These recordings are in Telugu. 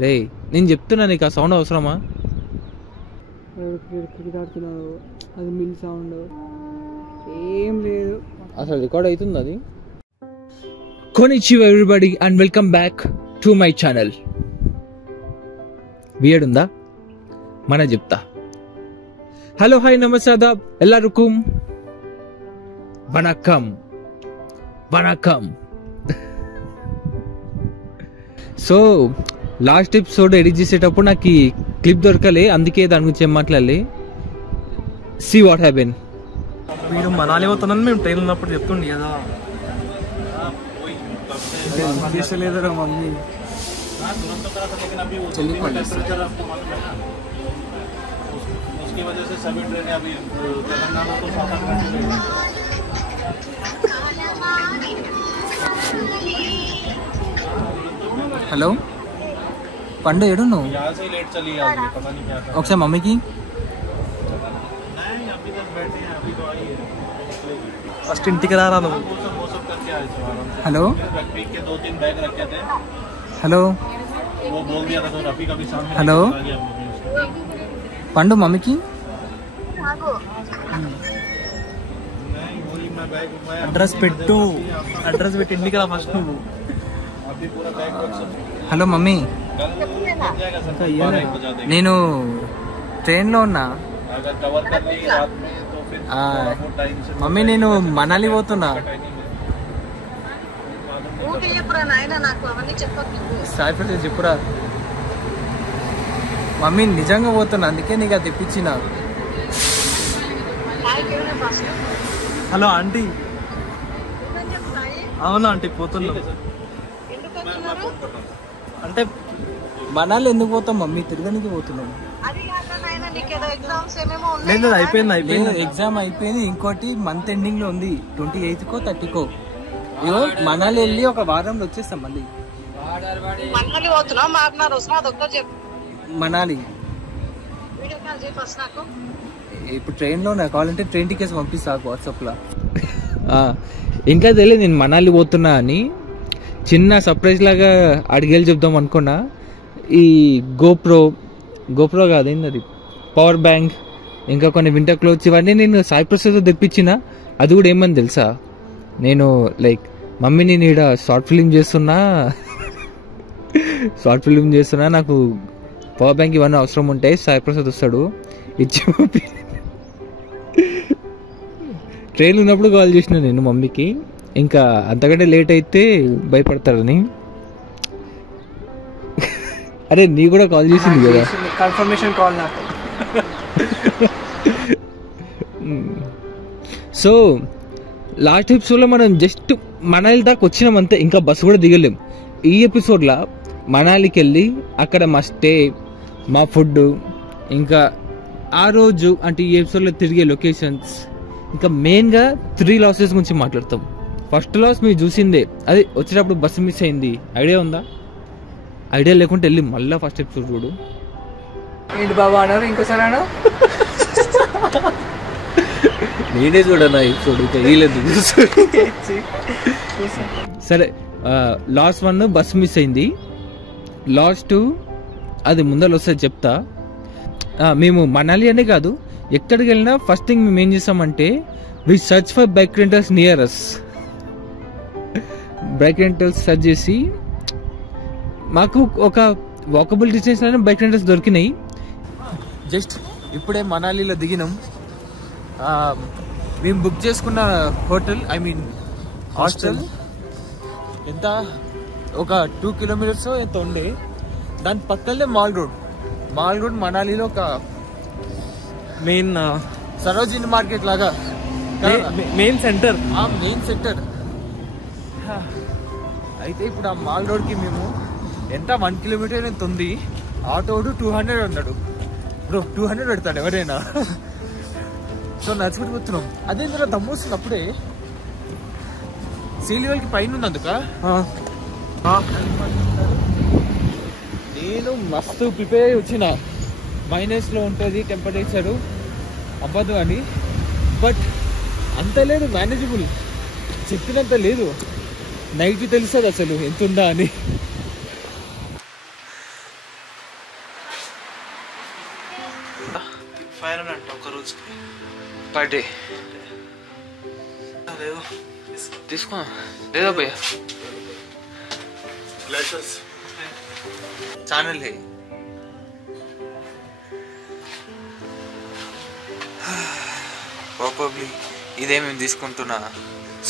రే నేను చెప్తున్నా నీకు ఆ సౌండ్ అవసరమా? క్రికెట్ ఆడుతున్నాడు, అది మిల్ సౌండ్ ఏం లేదు. అసలు రికార్డ్ అవుతుంది అది. కొనిచివా everybody and welcome back to my channel. Weird ఉందా? మన చెప్తా. హలో హాయ్ నమస్తే ఆదాబ్ ఎల్లరుకుం వనక్కం వనక్కం. సో లాస్ట్ ఎపిసోడ్ ఎడిట్ చేసేటప్పుడు నాకు ఈ క్లిప్ దొరకలే, అందుకే దాని గురించి ఏం మాట్లాడలే. See what happen. వీడు మనాలి పోతున్నాను మేము ట్రైన్ ఉన్నప్పుడు చెప్తుండే కదా. చేసలేదురా మమ్మీ. హలో పండు ఏడు నువ్వు? ఒకసారి మమ్మీకి ఫస్ట్ ఇంటికి రారా నువ్వు. హలో హలో హలో పండు మమ్మీకి అడ్రస్ పెట్టు, అడ్రస్ పెట్టి ఇంటికి రా ఫస్ట్ నువ్వు. హలో మమ్మీ, నేను ట్రైన్లో ఉన్నా మమ్మీ. నేను మనాలి పోతున్నా. సాయిప్రసాద్ చెప్పురా మమ్మీ, నిజంగా పోతున్నా, అందుకే నీకు అది తెప్పించిన. Hello aunty. అవునా ఆంటీ పోతున్నా. అంటే మనాలి ఎందుకు పోతాం మమ్మీ? తిరగడానికి పోతున్నాం. లేదు అయిపోయింది ఎగ్జామ్ అయిపోయింది. ఇంకోటి మంత్ ఎండింగ్ లో ఉంది, 28th కో 30th కో. ఇగో మనాలి వెళ్ళి ఒక వారంలో వచ్చేస్తాం మళ్ళీ. మనాలి ఇప్పుడు ట్రైన్ లో కావాలంటే ట్రైన్ టికెట్స్ పంపిస్తా వాట్సాప్ లో. ఇంకా తెలియదు నేను మనాలి పోతున్నా అని. చిన్న సర్ప్రైజ్ లాగా అడిగేళ్ళు చెప్దాం అనుకున్నా. ఈ గోప్రో కాదు ఏంది అది, పవర్ బ్యాంక్, ఇంకా కొన్ని వింటర్ క్లోత్స్, ఇవన్నీ నేను సాయిప్రసాద్ తెప్పించిన. అది కూడా ఏమని తెలుసా, నేను లైక్ మమ్మీని ఈడ షార్ట్ ఫిలిం చేస్తున్నా, నాకు పవర్ బ్యాంక్ ఇవన్నీ అవసరం ఉంటాయి, సాయిప్రసాద్ వస్తాడు ఇచ్చి పంపి. ట్రైన్ ఉన్నప్పుడు కాల్ చేసిన నేను మమ్మీకి, ఇంకా అంతకంటే లేట్ అయితే భయపడతారని. అరే నీ కూడా కాల్ చేసింది కదా, కన్ఫర్మేషన్ కాల్ నాకు. సో లాస్ట్ ఎపిసోడ్లో మనం జస్ట్ మనాలి దాకా వచ్చినాం అంతే, ఇంకా బస్సు కూడా దిగలేం. ఈ ఎపిసోడ్లో మనాలికి వెళ్ళి అక్కడ మా స్టే, మా ఫుడ్, ఇంకా ఆ రోజు అంటే ఈ ఎపిసోడ్లో తిరిగే లొకేషన్స్, ఇంకా మెయిన్గా 3 లాసెస్ గురించి మాట్లాడతాం. ఫస్ట్ లాస్ మీరు చూసిందే, అది వచ్చేటప్పుడు బస్సు మిస్ అయింది. ఐడియా ఉందా? ఐడియా లేకుంటే వెళ్ళి మళ్ళీ ఫస్ట్ ఎపిసోడ్ చూడు. ఏంటి బాబా అన్నారు ఇంకోసారి అన్నా? నేనే చూడన్నా ఎపిసోడ్, సరే. లాస్ 1 బస్సు మిస్ అయింది. లాస్ 2 అది ముందర వస్తుంది చెప్తా. మేము మనాలి అనే కాదు, ఎక్కడికి వెళ్ళినా ఫస్ట్ థింగ్ మేము ఏం చేస్తామంటే we search for bike rentals near us. Bike rentals search చేసి మాకు ఒక వాకబుల్ డిస్టెన్స్లోనే బైక్ రెంటల్స్ దొరికినాయి. జస్ట్ ఇప్పుడే మనాలిలో దిగినాం. మేము బుక్ చేసుకున్న హోటల్, ఐ మీన్ హాస్టల్ ఎంత ఒక 2 kilometers ఎంత ఉండే. దాని పక్కనే మాల్ రోడ్ మనాలిలో ఒక మెయిన్ సరోజిని మార్కెట్ లాగా మెయిన్ సెంటర్. అయితే ఇప్పుడు ఆ మాల్ రోడ్కి మేము ఎంత 1 kilometer ఎంత ఉంది. ఆటోడు 200 అన్నాడు. బ్రో 200 పెడతాడు ఎవరైనా. సో నడుచుకుంటూ పోతున్నాం. అదే ఇందులో దమ్ము వస్తుంది. అప్పుడే సీలివల్కి పైన ఉంది అందుక. నేను మస్తు ప్రిపేర్ అయ్యి వచ్చిన. -లో ఉంటుంది టెంపరేచరు, అవ్వదు అని. బట్ అంత లేదు, మేనేజబుల్. చెప్పినంత లేదు. నైట్ తెలుస్తుంది అసలు ఎంత ఉందా అని. 500 అంట ఒక రోజుకి పర్ డే. లేదు తీసుకో లేదా భయ్యా గ్లాసెస్ ఛానల్ ప్రాబబ్లీ ఇదే మేము తీసుకుంటున్న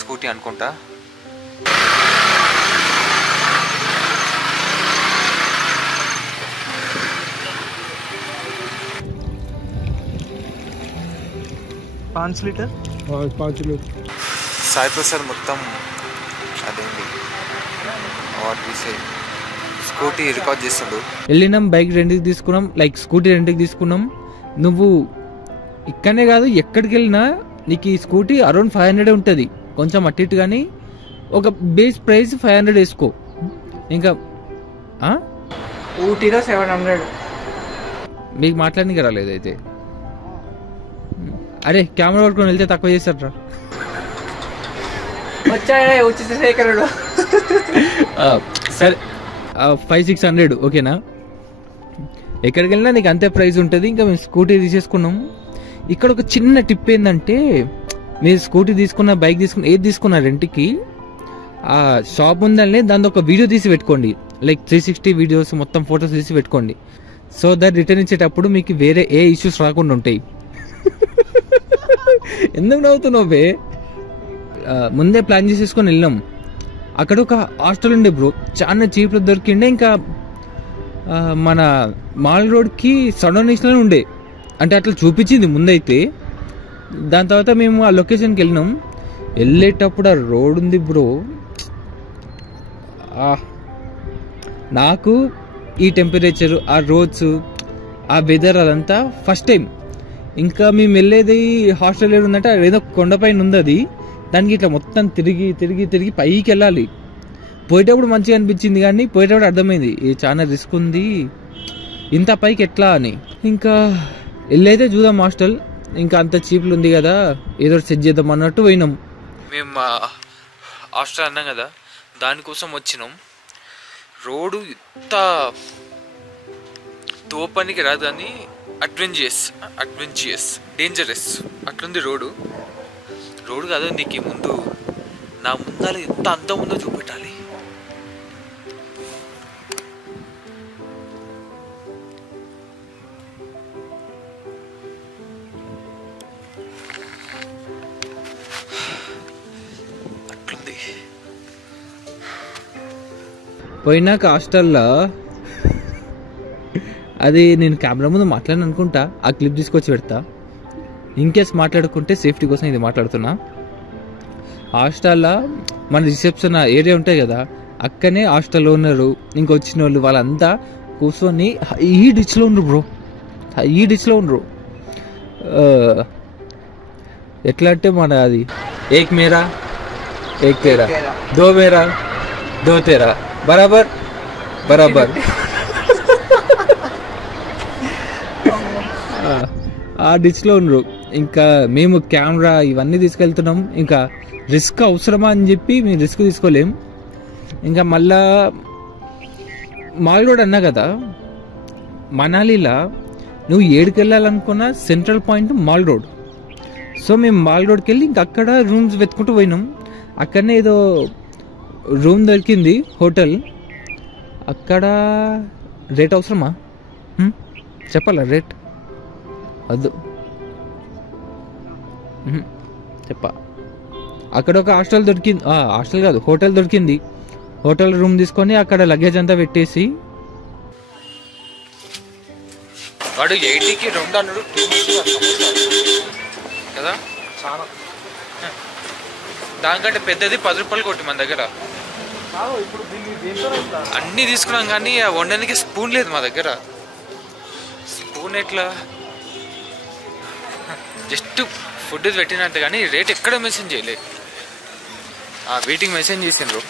స్కూటీ అనుకుంటా. Litre 5 litre. సాయి ప్రసాద్ మొత్తం అదేంటి స్కూటీ రికార్డ్ చేస్తుండు. వెళ్ళినాం, బైక్ రెంట్కి తీసుకున్నాం, లైక్ స్కూటీ రెంట్కి తీసుకున్నాం. నువ్వు ఇక్కడనే కాదు ఎక్కడికి వెళ్ళినా నీకు ఈ స్కూటీ అరౌండ్ 500 ఉంటుంది, కొంచెం అటు ఇటు. కానీ ఒక బేస్ ప్రైస్ 500 వేసుకో. ఇంకా ఊటీలో 700. మీకు మాట్లాడడానికి రాలేదు అయితే. అరే కెమెరా పట్టుకొని వెళ్తే తక్కువ చేస్తారా? వచ్చేసే ఇక్కడ సరే 500-600 ఓకేనా? ఎక్కడికి వెళ్ళినా నీకు అంతే ప్రైస్ ఉంటుంది. ఇంకా మేము స్కూటీ తీసేసుకున్నాం. ఇక్కడ ఒక చిన్న టిప్ ఏంటంటే, మీరు స్కూటీ తీసుకున్న, బైక్ తీసుకున్న, ఏది తీసుకున్న రెంట్కి, ఆ షాప్ ఉందని దాని ఒక వీడియో తీసి పెట్టుకోండి. లైక్ 360 వీడియోస్ మొత్తం ఫొటోస్ తీసి పెట్టుకోండి. సో దట్ రిటర్న్ ఇచ్చేటప్పుడు మీకు వేరే ఏ ఇష్యూస్ రాకుండా ఉంటాయి. ఎందుకు నవ్వుతున్నావు బే? ముందే ప్లాన్ చేసేసుకొని వెళ్ళాం. అక్కడ ఒక హాస్టల్ ఉండే బ్రో, చాలా చీప్లో దొరికిండే. ఇంకా మన మాల్ రోడ్కి సడన్ ఉండే, అంటే అట్లా చూపించింది ముందైతే. దాని తర్వాత మేము ఆ లొకేషన్కి వెళ్ళినాం. వెళ్ళేటప్పుడు ఆ రోడ్ ఉంది బ్రో, నాకు ఈ టెంపరేచర్, ఆ రోడ్స్, ఆ వెదర్ అదంతా ఫస్ట్ టైం. ఇంకా మేము వెళ్ళేది హాస్టల్ ఏడు ఉందంటే ఏదో కొండపైన ఉంది అది. దానికి ఇట్లా మొత్తం తిరిగి తిరిగి తిరిగి పైకి వెళ్ళాలి. పోయేటప్పుడు మంచిగా అనిపించింది, కానీ పోయేటప్పుడు అర్థమైంది ఇది చాలా రిస్క్ ఉంది, ఇంత పైకి ఎట్లా అని. ఇంకా వెళ్ళైతే చూద్దాం హాస్టల్, ఇంకా అంత చీప్లు ఉంది కదా, ఏదో సెట్ చేద్దాం అన్నట్టు పోయినాం. మేము హాస్టల్ అన్నాం కదా, దానికోసం వచ్చినాం. రోడ్డు ఇంత తోపనికి రాదు, కానీ అడ్వెంచరస్ డేంజరస్ అట్లుంది రోడ్డు కాదు. నీకు ముందు నా ముందాల ఎంత అందం ఉందో చూపెట్టాలి. అట్లుంది. పోయినాక హాస్టల్లో అది నేను కెమెరా ముందు మాట్లాడను అనుకుంటా, ఆ క్లిప్ తీసుకొచ్చి పెడతా. ఇన్కేస్ మాట్లాడుకుంటే సేఫ్టీ కోసం ఇది మాట్లాడుతున్నా. హాస్టల్లో మన రిసెప్షన్ ఏరియా ఉంటాయి కదా, అక్కనే హాస్టల్ ఓనరు ఇంకా వచ్చిన వాళ్ళు వాళ్ళంతా కూర్చొని ఈ డిచ్లో ఉండరు బ్రో, ఈ డిచ్లో ఉండరు. ఎట్లా అంటే మన అది ఏక్ మేరా ఏక్ తేరా, దో మేరా దో తేరా, బరాబర్ బరాబర్. ఆ డిచ్లో ఉండరు. ఇంకా మేము కెమెరా ఇవన్నీ తీసుకెళ్తున్నాం. ఇంకా రిస్క్ అవసరమా అని చెప్పి మేము రిస్క్ తీసుకోలేం. ఇంకా మళ్ళా మాల్ రోడ్ అన్నా కదా, మనాలిలో నువ్వు ఏడుకి వెళ్ళాలనుకున్న central point mall road. So మేము మాల్ రోడ్కి వెళ్ళి ఇంకా అక్కడ రూమ్స్ వెతుకుంటూ పోయినాం. అక్కడనే ఏదో రూమ్ దొరికింది, హోటల్. అక్కడ రేట్ అవసరమా చెప్పాలా? రేట్ వద్దు చెప్పా. అక్కడ ఒక హాస్టల్ దొరికింది, హాస్టల్ కాదు హోటల్ దొరికింది. హోటల్ రూమ్ తీసుకొని అక్కడ లగేజ్ అంతా పెట్టేసి, వాడు 80కి 2 అన్నాడు కదా. చాలా దానికంటే పెద్దది 10 రూపాయలు కొట్టి మన దగ్గర. అన్నీ తీసుకున్నాం కానీ వండడానికి స్పూన్ లేదు మా దగ్గర. స్పూన్ ఎట్లా, జస్ట్ ఫుడ్ పెట్టినట్టు కానీ రేట్ ఎక్కడ మెన్షన్ చేయలేదు. వెయిటింగ్ మెన్షన్ చేసిండ్రు.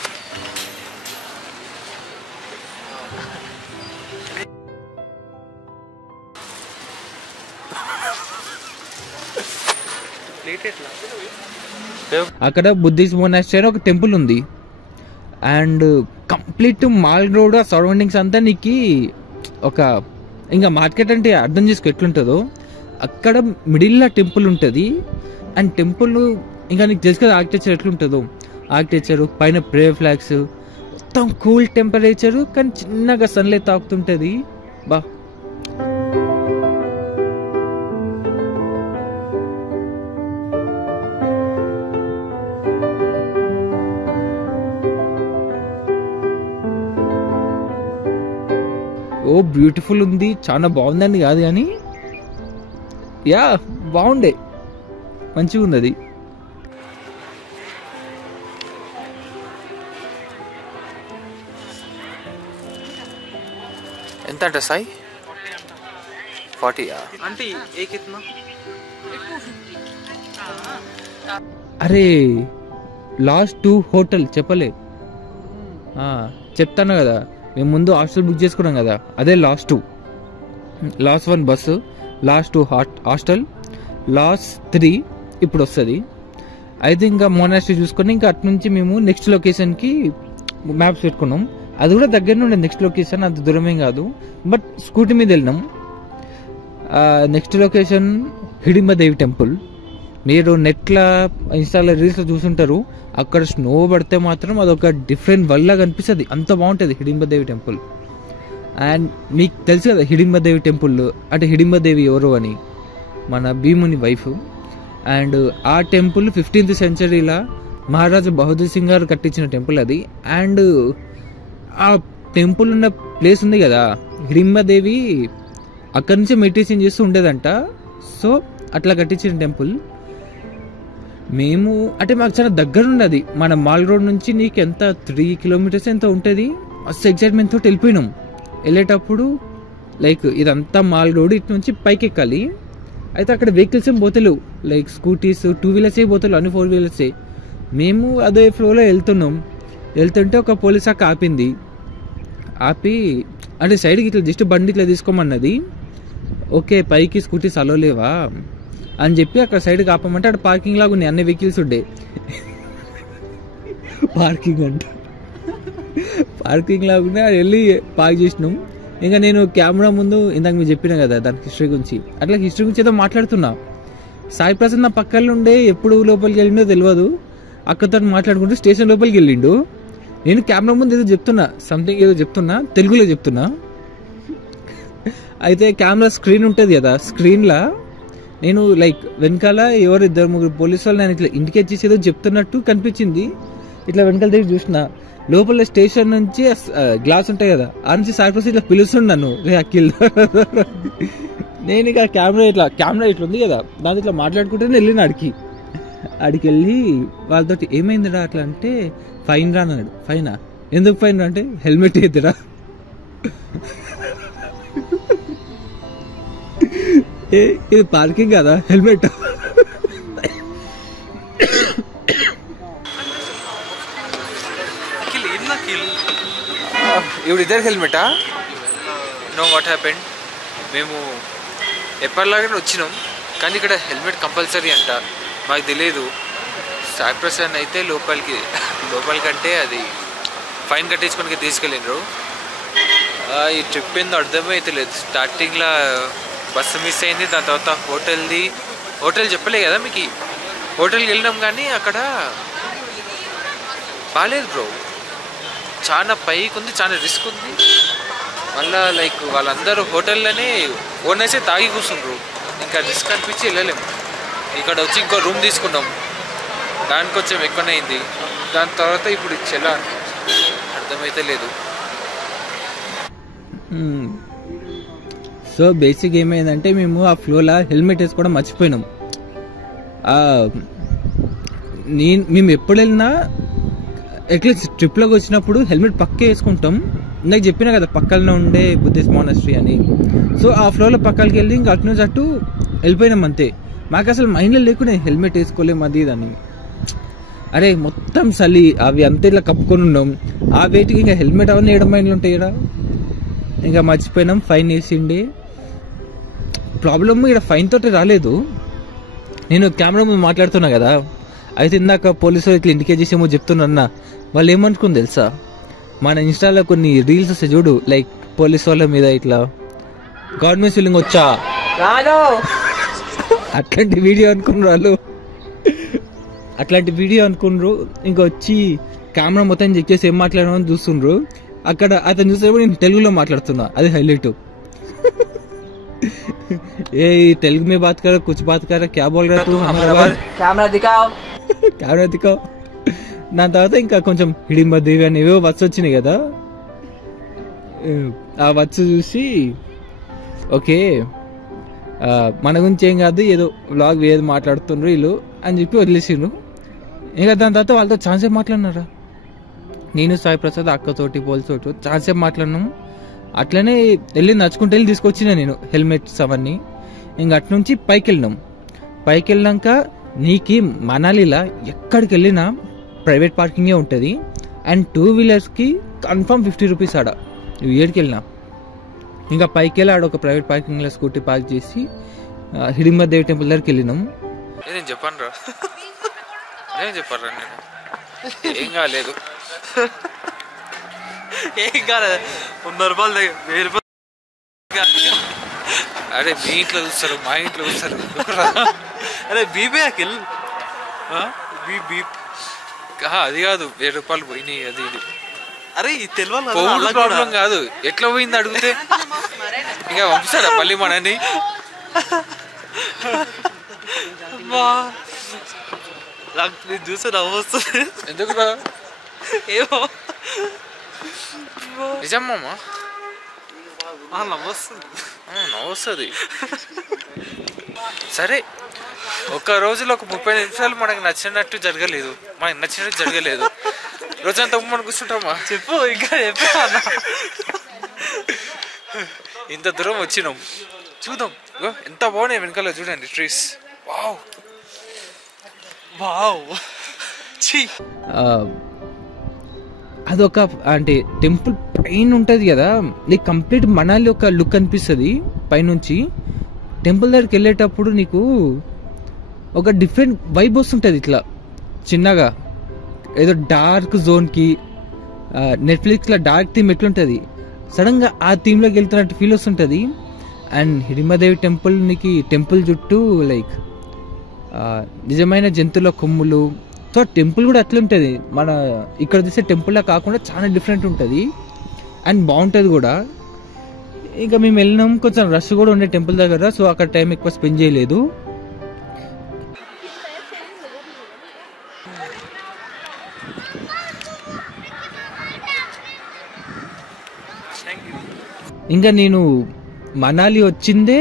అక్కడ బుద్ధిస్ట్ మొనాస్టరీ ఒక టెంపుల్ ఉంది. And complete mall road surroundings అంతా నీకు ఒక ఇంకా మార్కెట్ అంటే అర్థం చేసుకో ఎట్లుంటుందో, అక్కడ మిడిల్లో టెంపుల్ ఉంటుంది. అండ్ టెంపుల్ ఇంకా నీకు తెలుసు కదా ఆర్కిటెక్చర్ ఎట్లుంటుందో, ఆర్కిటెక్చరు పైన ప్రేయర్ ఫ్లాగ్స్, మొత్తం కూల్ టెంపరేచరు, కానీ చిన్నగా సన్లైట్ తాకుతుంటుంది. బా ఓ బ్యూటిఫుల్ ఉంది, చాలా బాగుందని కాదు కానీ యా బాగుండే, మంచిగా ఉంది అది. ఎంత అంట సాయి? 40 అంటే అరే లాస్ట్ 2 హోటల్ చెప్పలే, చెప్తాను కదా. మేము ముందు హాస్టల్ బుక్ చేసుకున్నాం కదా, అదే last 1 bus, last 2 hostel, last 3 ఇప్పుడు వస్తుంది. అయితే ఇంకా మోనాస్ట్రీ చూసుకొని ఇంకా అటు నుంచి మేము నెక్స్ట్ లొకేషన్కి మ్యాప్స్ పెట్టుకున్నాం. అది కూడా దగ్గరనే ఉండే నెక్స్ట్ లొకేషన్, అంత దూరమేం కాదు. బట్ స్కూటీ మీద వెళ్ళినాం. Next location Hidimba Devi temple. మీరు నెట్లో ఇన్స్టాలో రీల్స్లో చూసుంటారు, అక్కడ స్నో పడితే మాత్రం అదొక డిఫరెంట్ వరల్డ్లాగా అనిపిస్తుంది, అంత బాగుంటుంది హిడింబదేవి టెంపుల్. అండ్ మీకు తెలుసు కదా హిడింబదేవి టెంపుల్ అంటే హిడింబదేవి ఎవరు అని, మన భీముని వైఫ్. అండ్ ఆ టెంపుల్ 15th సెంచరీలో మహారాజా బహదూర్ సింగ్ గారు కట్టించిన టెంపుల్ అది. అండ్ ఆ టెంపుల్ ఉన్న ప్లేస్ ఉంది కదా హిడింబదేవి, అక్కడి నుంచే మెడిటేషన్ చేస్తూ ఉండేదంట. సో అట్లా కట్టించిన టెంపుల్. మేము అంటే మాకు చాలా దగ్గర ఉన్నది, మన మాల్ రోడ్ నుంచి నీకు ఎంత 3 కిలోమీటర్స్ ఎంత ఉంటుంది. మస్తు ఎక్సైట్మెంట్ తోటి వెళ్ళిపోయినాం. వెళ్ళేటప్పుడు లైక్ ఇదంతా మాల్ రోడ్, ఇటు నుంచి పైకి ఎక్కాలి. అయితే అక్కడ వెహికల్స్ ఏం పోతలేవు, లైక్ స్కూటీస్ 2 వీలర్సే పోతలేవు, అన్ని 4 వీలర్సే. మేము అదే ఫ్లోలో వెళ్తుంటే ఒక పోలీస్ అక్క ఆపి అంటే సైడ్కి ఇట్లా జస్ట్ బండి ఇట్లా తీసుకోమన్నది. ఓకే పైకి స్కూటీస్ అలో లేవా అని చెప్పి అక్కడ సైడ్కి ఆపమంటే అక్కడ పార్కింగ్ లాగా ఉన్నాయి, అన్ని వెహికల్స్ ఉండే. పార్కింగ్ లాగా వెళ్ళి పార్క్ చేసినాం. ఇంకా నేను కెమెరా ముందు ఇందాక మీరు చెప్పిన కదా దాని హిస్టరీ గురించి, అట్లా హిస్టరీ గురించి ఏదో మాట్లాడుతున్నా. సాయి ప్రసాద్ నా పక్కన ఉండే, ఎప్పుడు లోపలికి వెళ్ళిండో తెలియదు, అక్కతో మాట్లాడుకుంటూ స్టేషన్ లోపలికి వెళ్ళిండు. నేను కెమెరా ముందు ఏదో చెప్తున్నా, సంథింగ్ ఏదో చెప్తున్నా, తెలుగులో చెప్తున్నా. అయితే కెమెరా స్క్రీన్ ఉంటుంది కదా, స్క్రీన్లో నేను లైక్ వెనకాల 2-3 పోలీసు వాళ్ళు నేను ఇట్లా ఇండికేట్ చేసి ఏదో చెప్తున్నట్టు కనిపించింది. ఇట్లా వెనకాల దగ్గర చూసిన, లోపల స్టేషన్ నుంచి గ్లాస్ ఉంటాయి కదా, ఆ నుంచి సాయి ప్రసాద్ ఇట్లా పిలుస్తుండు నన్ను, రే అఖిల్. నేను ఇక కెమెరా ఇట్లా ఉంది కదా, దాని ఇట్లా మాట్లాడుకుంటేనే వెళ్ళిన ఆడికి వెళ్ళి వాళ్ళతో ఏమైందిరా అట్లా అంటే, ఫైన్ రా అన్నాడు. ఫైనా? ఎందుకు ఫైన్ రా అంటే, హెల్మెట్ వేద్దురా. ఇది పార్కింగ్ కదా, హెల్మెట్. ఇప్పుడు ఇద్దరు హెల్మెటా? నో వాట్ హ్యాపెండ్, మేము ఎప్పటిలాగానే వచ్చినాం, కానీ ఇక్కడ హెల్మెట్ కంపల్సరీ అంట. మాకు తెలియదు. సాయి ప్రసాద్ అయితే లోపలికంటే అది ఫైన్ కట్టించుకోనికి తీసుకెళ్ళిండ్రు. ఈ ట్రిప్ ఏందో అర్థమైతే లేదు. స్టార్టింగ్లో బస్సు మిస్ అయింది, దాని తర్వాత హోటల్ చెప్పలే కదా మీకు, హోటల్కి వెళ్ళినాం కానీ అక్కడ బాగాలేదు బ్రో, చాలా పైకి ఉంది, చాలా రిస్క్ ఉంది. మళ్ళీ లైక్ వాళ్ళందరూ హోటల్లోనే ఓనర్సే తాగి కూర్చుండ్రు, ఇంకా రిస్క్ అనిపించి వెళ్ళలేము. ఇక్కడ వచ్చి ఇంకో రూమ్ తీసుకున్నాం, దానికి కొంచెం ఎక్కువనే అయింది. దాని తర్వాత ఇప్పుడు చెలా అర్థమైతే లేదు. సో బేసిక్ ఏమైందంటే మేము ఆ ఫ్లోలో హెల్మెట్ వేసుకోవడం మర్చిపోయినాం. మేము ఎప్పుడు వెళ్ళినా అట్లీస్ట్ ట్రిప్లోకి వచ్చినప్పుడు హెల్మెట్ పక్కే వేసుకుంటాం. ఇందాక చెప్పినా కదా పక్కనే ఉండే బుద్ధిస్ట్ మానస్ట్రీ అని. సో ఆ ఫ్లోలో పక్కకి వెళ్ళి ఇంకా అటు నుంచి అటు వెళ్ళిపోయినాం అంతే. మాకు అసలు మైండ్లో లేకుండా హెల్మెట్ వేసుకోలేము అది ఇదని. అరే మొత్తం చలి అవి అంతే ఇట్లా కప్పుకొని ఉన్నాం. ఆ వెయిట్కి ఇంకా హెల్మెట్ అవన్నీ వేయడం మైండ్లో ఉంటాయి కదా, ఇంకా మర్చిపోయినాం. ఫైన్ వేసిండే. ప్రాబ్లమ్ ఇక్కడ ఫైన్ తోటి రాలేదు, నేను కెమెరా ముందు మాట్లాడుతున్నా కదా. అయితే ఇందాక పోలీసు ఇట్లా ఇండికేట్ చేసేమో చెప్తున్నా. వాళ్ళు ఏమనుకుని తెలుసా, మన ఇన్స్టాలో కొన్ని రీల్స్ వస్తాయి చూడు, లైక్ పోలీస్ వాళ్ళ మీద ఇట్లా గవర్నమెంట్ ఫీలింగ్ వచ్చా అట్లాంటి వీడియో అనుకున్నారు వాళ్ళు. అట్లాంటి వీడియో అనుకున్నారు. ఇంకా వచ్చి కెమెరా మొత్తం చెక్ చేసి ఏం మాట్లాడమని చూస్తుండ్రు. అక్కడ అతను చూసేప్పుడు నేను తెలుగులో మాట్లాడుతున్నా, అది హైలైట్. ఏ తెలుగు में बात करो, कुछ बात करो, क्या बोल रहा तू, కెమెరా దికావ్. దాని తర్వాత ఇంకా కొంచెం హిడింబ దేవి అని ఏవో వర్డ్స్ వచ్చినాయి కదా, ఆ వర్డ్స్ చూసి ఓకే మన గురించి ఏం కాదు, ఏదో వ్లాగ్ ఏదో మాట్లాడుతుండ్రు వీళ్ళు అని చెప్పి వదిలేసిండ్రు. ఇంకా దాని తర్వాత వాళ్ళతో ఛాన్సేపు మాట్లాడినారా, నేను సాయి ప్రసాద్ అక్కతోటి పోల్చోటి ఛాన్సేపు మాట్లాడినాము. అట్లనే వెళ్ళి నడుచుకుంటూ వెళ్ళి తీసుకొచ్చిన నేను హెల్మెట్స్ అవన్నీ. ఇంక అటు నుంచి పైకి వెళ్ళినాం. పైకి వెళ్ళినాక నీకు మనాలిలా ఎక్కడికి వెళ్ళినా ప్రైవేట్ పార్కింగే ఉంటుంది. అండ్ 2 వీలర్స్కి కన్ఫర్మ్ 50 రూపీస్ ఆడ నువ్వు ఏడికి వెళ్ళినా. ఇంకా పైకి వెళ్ళి ఆడ ఒక ప్రైవేట్ పార్కింగ్లో స్కూటీ పార్క్ చేసి హిడింబ దేవి టెంపుల్ దగ్గరికి వెళ్ళినాం. నేను చెప్పాను రా, నేను చెప్పాను రా, నేను ఏం కాలేదు, ఏం కాలేదు. 100 రూపాయలు 1000 రూపాయలు. అరే మీ ఇంట్లో చూస్తారు, మా ఇంట్లో చూస్తారు. అరే బీపీ అఖిల్, అది కాదు 1000 రూపాయలు పోయినాయి, అది ఇది. అరే తెలియాలి ప్రాబ్లం కాదు, ఎట్లా పోయింది అడిగితే ఇంకా పంపిస్తాడా మళ్ళీ మనని. నాకు నేను చూస్తే నవ్వు వస్తుంది. ఎందుకురా? ఏమో నిజమ్మా నవ్వు వస్తుంది. నవ్వు వస్తుంది. సరే ఒక రోజులో ఒక 30 నిమిషాలు మనకు నచ్చినట్టు జరగలేదు, మనకు నచ్చినట్టు జరగలేదు, రోజంతా మనం కూర్చుంటామా? చెప్పు ఇంకా చెప్పా. ఇంత దూరం వచ్చినాం, చూద్దాం ఎంత బాగున్నాయి వెనకాల చూడండి ట్రీస్. Wow wow. అదొక అంటే టెంపుల్ పైన ఉంటుంది కదా, నీకు కంప్లీట్ మనాలి ఒక లుక్ అనిపిస్తుంది పైనుంచి. టెంపుల్ దగ్గరికి వెళ్ళేటప్పుడు నీకు ఒక డిఫరెంట్ వైబ్ వస్తుంటుంది. ఇట్లా చిన్నగా ఏదో డార్క్ జోన్కి నెట్ఫ్లిక్స్లో డార్క్ థీమ్ ఎట్లుంటుంది, సడన్గా ఆ థీమ్లోకి వెళ్తున్నట్టు ఫీల్ వస్తుంటుంది. అండ్ హిడింబదేవి టెంపుల్ నీకు టెంపుల్ చుట్టూ లైక్ నిజమైన జంతువుల కొమ్ములు. సో టెంపుల్ కూడా అట్లా ఉంటుంది, మన ఇక్కడ చూసే టెంపుల్లా కాకుండా చాలా డిఫరెంట్ ఉంటుంది అండ్ బాగుంటుంది కూడా. ఇంకా మేము వెళ్ళినాం, కొంచెం రష్ కూడా ఉండే టెంపుల్ దగ్గర, సో అక్కడ టైం ఎక్కువ స్పెండ్ చేయలేదు. ఇంకా నేను మనాలి వచ్చిందే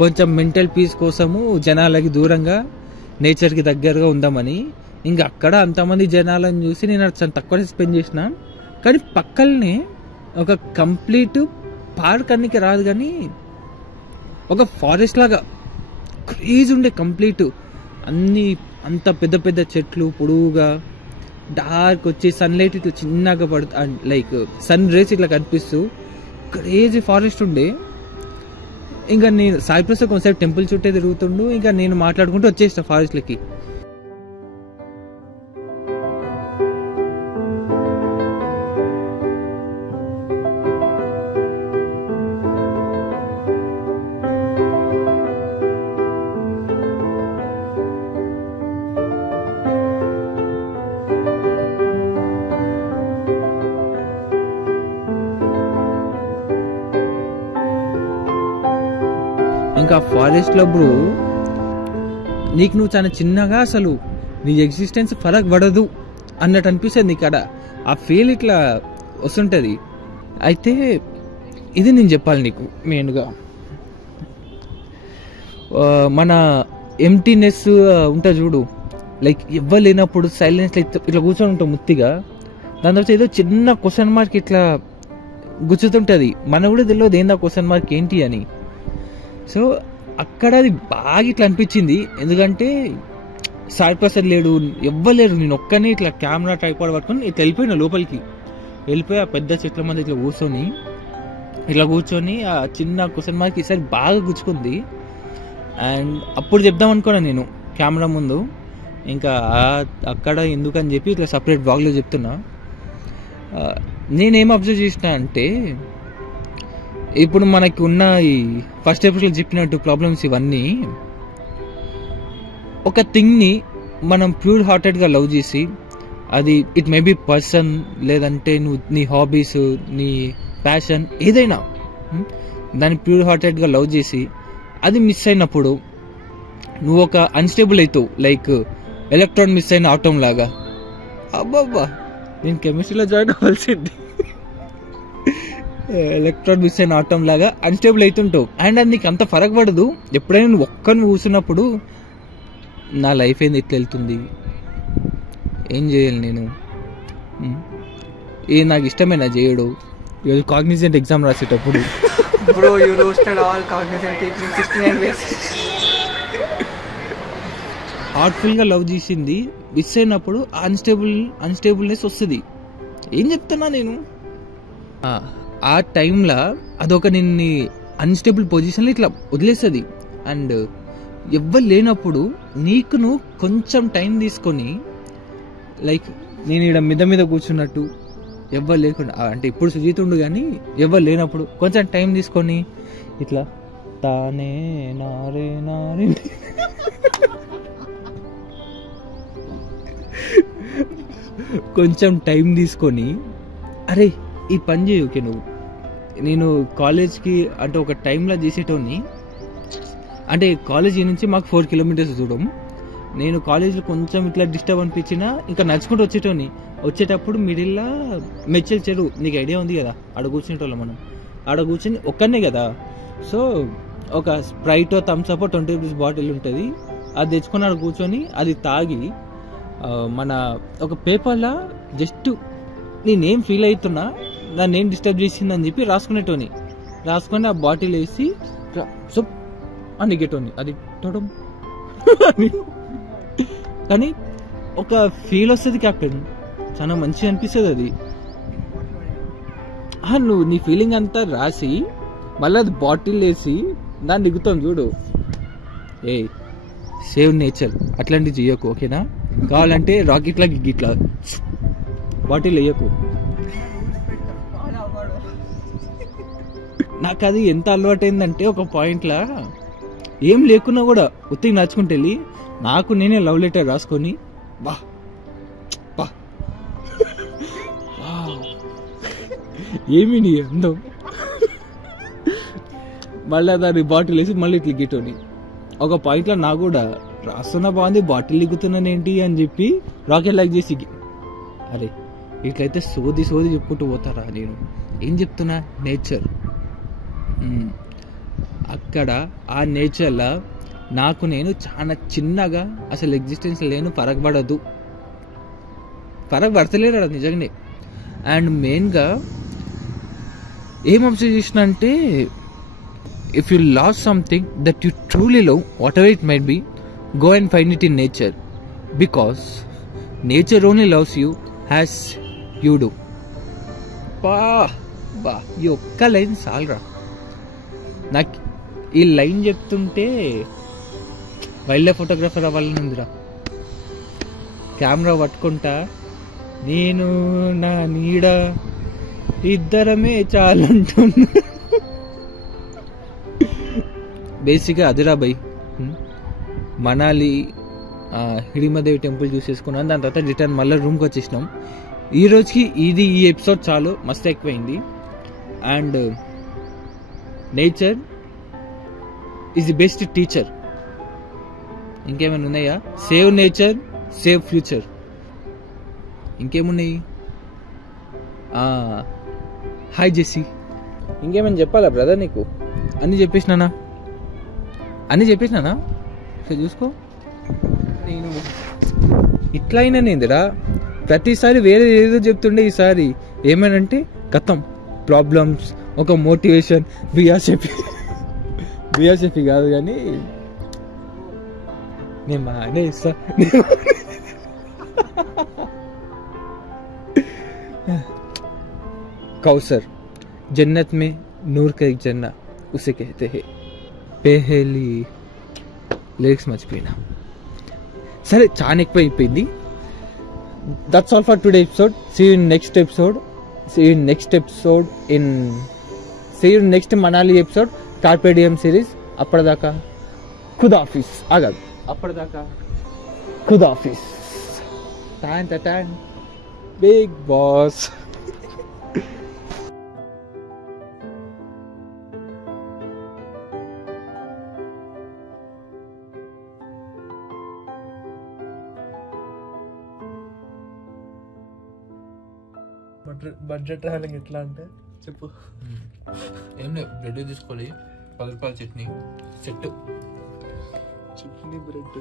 కొంచెం మెంటల్ పీస్ కోసము, జనాలకి దూరంగా నేచర్కి దగ్గరగా ఉందామని. ఇంకా అక్కడ అంతమంది జనాలను చూసి నేను చాలా తక్కువ స్పెండ్ చేసిన. కానీ పక్కనే ఒక కంప్లీట్ పార్క్ అన్నికి రాదు కానీ ఒక ఫారెస్ట్ లాగా క్రేజ్ ఉండే కంప్లీట్ అన్ని అంత పెద్ద పెద్ద చెట్లు పొడువుగా డార్క్ వచ్చి సన్లైట్ ఇట్లా చిన్నగా పడుతు లైక్ సన్ రేస్ ఇట్లా కనిపిస్తూ క్రేజీ ఫారెస్ట్ ఉండే. ఇంకా నేను సాయి ప్రసాద్ కొంతసేపు టెంపుల్ చుట్టే తిరుగుతుండు, ఇంకా నేను మాట్లాడుకుంటూ వచ్చేసిన ఫారెస్ట్లకి. ఇంకా ఫారెస్ట్లో బ్రో నీకు నువ్వు చాలా చిన్నగా అసలు నీ ఎగ్జిస్టెన్స్ ఫరక్ పడదు అన్నట్టు అనిపిస్తుంది నీకు అక్కడ ఆ ఫీల్ ఇట్లా వస్తుంటుంది. అయితే ఇది నేను చెప్పాలి నీకు మెయిన్గా, మన ఎంటీనెస్ ఉంటుంది చూడు, లైక్ ఇవ్వలేనప్పుడు సైలెన్స్ ఇట్లా కూర్చొని ఉంటాం ముత్తిగా, దాని తర్వాత ఏదో చిన్న క్వశ్చన్ మార్క్ ఇట్లా గుచ్చుతుంటుంది, మన కూడా తెలియదు ఏందా క్వశ్చన్ మార్క్ ఏంటి అని. సో అక్కడ అది బాగా ఇట్లా అనిపించింది, ఎందుకంటే సాయి ప్రసాద్ లేడు, ఎవ్వలేరు, నేను ఒక్కనే ఇట్లా కెమెరా ట్రైపాడ్ పట్టుకొని ఇట్లా వెళ్ళిపోయినా లోపలికి. వెళ్ళిపోయి ఆ పెద్ద చెట్ల మధ్య ఇట్లా కూర్చొని ఆ చిన్న క్వశ్చన్ మార్క్ ఈసారి బాగా గుచ్చుకుంది. అండ్ అప్పుడు చెప్దాం అనుకున్నాను నేను కెమెరా ముందు, ఇంకా అక్కడ ఎందుకని చెప్పి ఇట్లా సపరేట్ బ్లాగ్లో చెప్తున్నా. నేనేం అబ్జర్వ్ చేసిన అంటే ఇప్పుడు మనకి ఉన్న ఈ ఫస్ట్ ఎపిసోడ్ చెప్పినట్టు ప్రాబ్లమ్స్ ఇవన్నీ ఒక థింగ్ని మనం ప్యూర్ హార్టెడ్గా లవ్ చేసి, అది ఇట్ మే బి పర్సన్, లేదంటే నువ్వు నీ హాబీస్, నీ ప్యాషన్ ఏదైనా దాన్ని ప్యూర్ హార్టెడ్గా లవ్ చేసి అది మిస్ అయినప్పుడు నువ్వు ఒక అన్స్టేబుల్ అవుతావు. లైక్ ఎలక్ట్రాన్ మిస్ అయిన ఆటం లాగా. అబ్బాబ్బా, నేను కెమిస్ట్రీలో జాయిన్ అవ్వాల్సింది. ఎలక్ట్రాన్ మిస్ అయిన ఆటం లాగా అన్స్టేబుల్ అవుతుంటావు. అండ్ అది నీకు అంత ఫరక్ పడదు. ఎప్పుడైనా నువ్వు ఒక్కని కూర్చున్నప్పుడు నా లైఫ్ ఏంది ఇట్లా వెళ్తుంది, ఏం చేయాలి నేను, ఏ నాకు ఇష్టమేనా చేయడు. ఈరోజు కాగ్నిజెంట్ ఎగ్జామ్ రాసేటప్పుడు Bro, you roasted all cognizant people in 69 ways. హార్ట్ఫుల్గా లవ్ చేసింది మిస్ అయినప్పుడు అన్స్టేబుల్నెస్ వస్తుంది. ఏం చెప్తున్నా నేను, ఆ టైంలో అదొక నిన్ను అన్స్టేబుల్ పొజిషన్లో ఇట్లా వదిలేస్తుంది. అండ్ ఎవ్వరు లేనప్పుడు నీకు నువ్వు కొంచెం టైం తీసుకొని, లైక్ నేను ఇక్కడ మీద కూర్చున్నట్టు ఎవ్వరు లేకుండా, అంటే ఇప్పుడు సుజీత్ ఉండు కానీ ఎవ్వరు లేనప్పుడు కొంచెం టైం తీసుకొని ఇట్లా తానే నారే నారే కొంచెం టైం తీసుకొని, అరే ఈ పని చేయి ఓకే నువ్వు. నేను కాలేజ్కి అంటే ఒక టైంలో చేసేటోని, అంటే కాలేజీ నుంచి మాకు 4 కిలోమీటర్స్ దూరం. నేను కాలేజ్లో కొంచెం ఇట్లా డిస్టర్బ్ అనిపించినా ఇంకా నడుచుకుంటూ వచ్చేటప్పుడు మిడిల్లో మెచ్చల్ చెరువు, నీకు ఐడియా ఉంది కదా, ఆడ కూర్చునేటోళ్ళం మనం. ఆడ కూర్చొని ఒక్కనే కదా, సో ఒక స్ప్రైట్ థమ్స్అప్ 20 రూపీస్ బాటిల్ ఉంటుంది, అది తెచ్చుకొని ఆడ కూర్చొని అది తాగి మన ఒక పేపర్లో జస్ట్ నేనేం ఫీల్ అవుతున్నా, నన్ను ఏం డిస్టర్బ్ చేసిందని చెప్పి రాసుకొని ఆ బాటిల్ వేసి సో అని గెటోని అది టోటం. కానీ ఒక ఫీల్ వస్తుంది క్యాప్టెన్, చాలా మంచిగా అనిపిస్తుంది అది. నువ్వు నీ ఫీలింగ్ అంతా రాసి మళ్ళీ అది బాటిల్ వేసి దాన్ని దిగుతాం చూడు. ఏ సేవ్ నేచర్ అట్లాంటివి చెయ్యకు ఓకేనా. కావాలంటే రాకెట్లా గిట్లా బాటిల్ వేయకు. నాకు అది ఎంత అలవాటైందంటే ఒక పాయింట్లో ఏం లేకున్నా కూడా ఉత్తికి నడుచుకుంటే వెళ్ళి నాకు నేనే లవ్ లెటర్ రాసుకొని బా బా ఏమి నీ అందం, మళ్ళీ దాన్ని బాటిల్ వేసి మళ్ళీ ఇట్లా గిట్టోని. ఒక పాయింట్లో నాకు కూడా రాస్తున్నా బాగుంది, బాటిల్ దిగుతున్నాను ఏంటి అని చెప్పి రాకెట్ లైక్ చేసి, అరే ఇట్లయితే సోది చెప్పుకుంటూ పోతారా. నేను ఏం చెప్తున్నా, నేచర్. అక్కడ ఆ నేచర్లో నాకు నేను చాలా చిన్నగా అసలు ఎగ్జిస్టెన్స్ లేను, ఫరక్ పడతలేరు అది నిజంగానే. అండ్ మెయిన్గా ఏం అబ్జర్వ్ చేసిన అంటే, if you lose something that you truly love, whatever it might be, go and find it in nature, because nature only loves you as you do. బా ఈ ఒక్క లైన్ చాలరా. నాకు ఈ లైన్ చెప్తుంటే వైల్డ్ లైఫ్ ఫోటోగ్రాఫర్ అవ్వాలని ఉందిరా. కెమెరా పట్టుకుంటా, నేను నా నీడ ఇద్దరమే చాలంటున్నా. బేసిక్గా అదిరా బై. మనాలి హిడిమదేవి టెంపుల్ చూసేసుకున్నాం, దాని తర్వాత రిటర్న్ మళ్ళీ రూమ్కి వచ్చేసినాం. ఈ రోజుకి ఈ ఎపిసోడ్ చాలు, మస్తు ఎక్కువైంది. And nature is the best teacher. ఇంకేమైనా ఉన్నాయా? Save nature, save future. ఇంకేమున్నాయి? Hi Jessie. ఇంకేమైనా చెప్పాలా బ్రదర్ నీకు? అన్నీ చెప్పేసినానా? చూసుకో, నేను ఇట్లా అయినా నేందిరా, ప్రతిసారి వేరే ఏదో చెప్తుండే, ఈసారి ఏమనంటే కథం ప్రాబ్లమ్స్, ఒక మోటివేషన్. బిఆర్సెఫీ కాదు కానీ నేను బాగానే ఇస్తా. కౌసర్ జన్నత్ మే నూర్ కా ఏక్ జన్నా ఉసే కహతే హై. పెహలి లిరిక్స్ మర్చిపోయినా. సరే, చాలా ఎక్కువ అయిపోయింది. That's all for today episode. See you in next episode. In see you next Manali episode carpe diem series. అప్పటిదాకా ఖుదాఫీస్. ఆగదు, అప్పటిదాకా ఖుదాఫీస్. టైన్ బిగ్ బాస్. బడ్జెట్ ట్రావెలింగ్ ఎట్లా అంటే చెప్పు. ఏం లేదు, బ్రెడ్ తీసుకోవాలి, 10 రూపాయల చట్నీ సెట్. చట్నీ బ్రెడ్